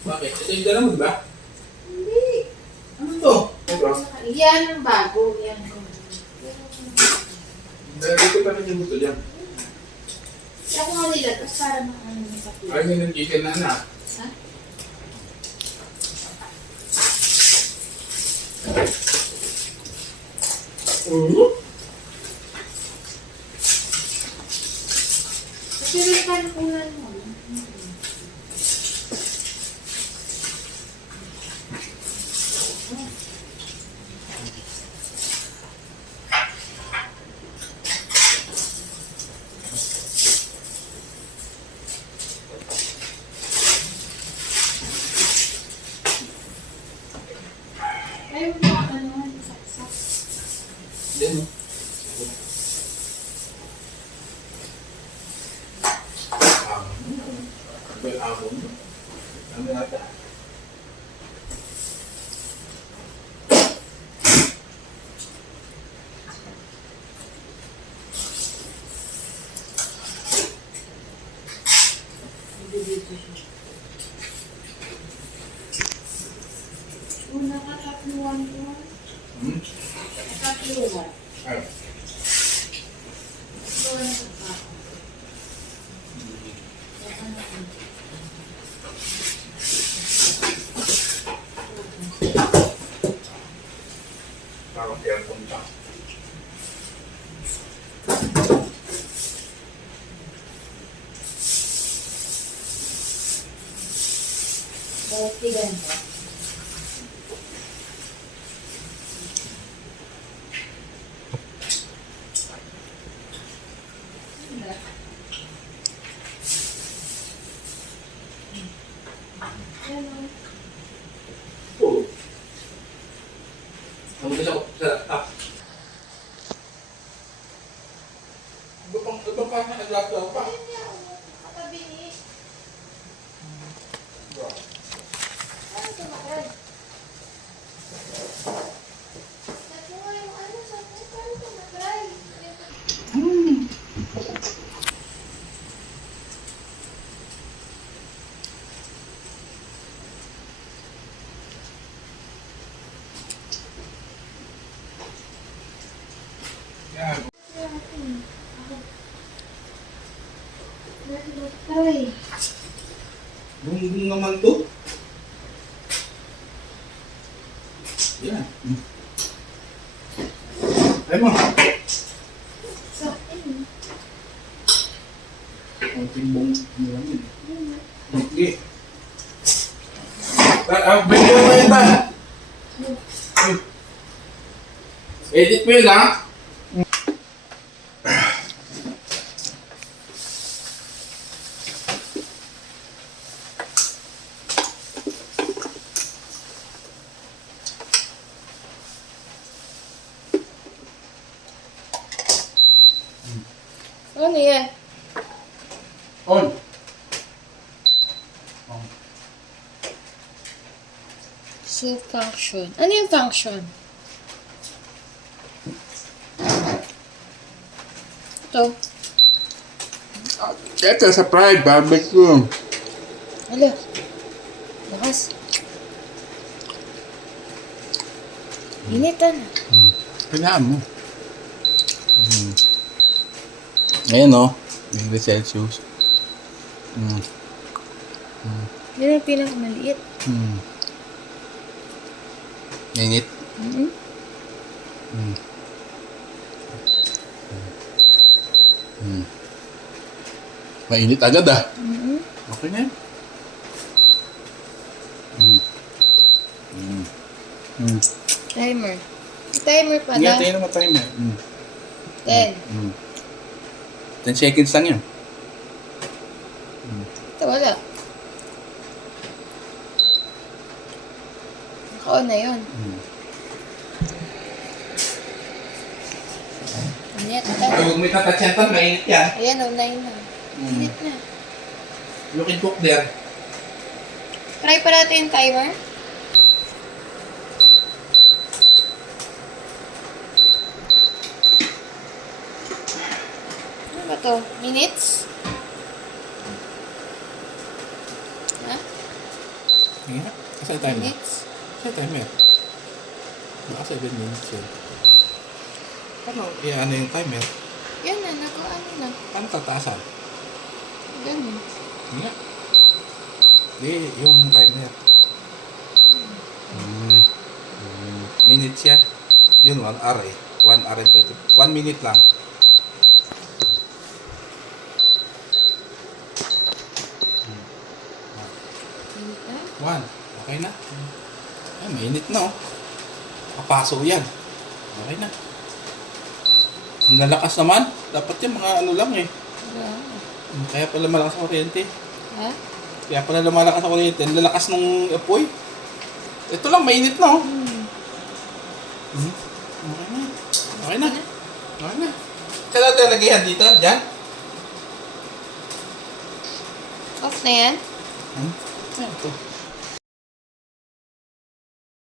Bakit? Ito yung dala mo, di ba? Hindi. Ano to? Ito. Yan ang bago. Yan. Dito pa rin yung gusto dyan. Kaya ko nga nila, tapos para makano yung kapila. Ay, yun yung chicken na na. Ha? Kasi rin ka nakunan mo. Ayaw mo ano, saksak. Yan mo. Abon. Ano nata? Una ka tatluan ko. Tatluan. Ay. Tatluan ka pa. Parang kaya punta. Bakit tigan ba? Oo. Ang gusto ko sa top. Ito pa na nag-laptop pa. Katabi ni. Ano ito makay? Sabi nga yung ano, sabi ko, paano ito makay? Yan. Ay, Bungbong naman to. Yan. Ay mo. sa akin. Konting bong lang yun. Sige. Video mo yun ba? Edit mo yun ha? Ano yan? On. So, function. Ano yung function? Ito. Ito sa fried barbecue. Hala. Lakas. Initan. Kailangan mo. Ayan o. Degree Celsius. Yan ang pinakamaliit. Init. Mainit agad ah. Okay na yan. Timer. Timer pala. Hindi tayo naman timer. 10. 10 seconds lang yan. Ito wala. Naka-on na yun. Init na. Huwag mo itatachantan, mainit yan. Ayan, 9 na. Init na. You can cook there. Try pa natin yung timer. ba to? Minutes? Ha? Nga? Kasi timer. Minutes? Kasi timer. Baka 7 minutes yun. Paano i-ano yung timer? Yan na, ano na. Paano tataasan? Ganun. Nga. Di, yung timer. Minutes yan. Yun, 1 hour eh. 1 hour and 20. 1 minute lang. Minute na? 1. Okay na. Ay, mainit na oh. Kapaso yan. Okay na. Ang lalakas naman. Dapat yan mga ano lang eh. Wala. Kaya pala malakas ang kuryente. Ha? Kaya pala lumalakas ang kuryente. Ang lalakas ng apoy. Ito lang, mainit na oh. Okay na. Okay na. Okay na. Kaya natin lagyan dito, dyan. Off na yan? Ayan, ito.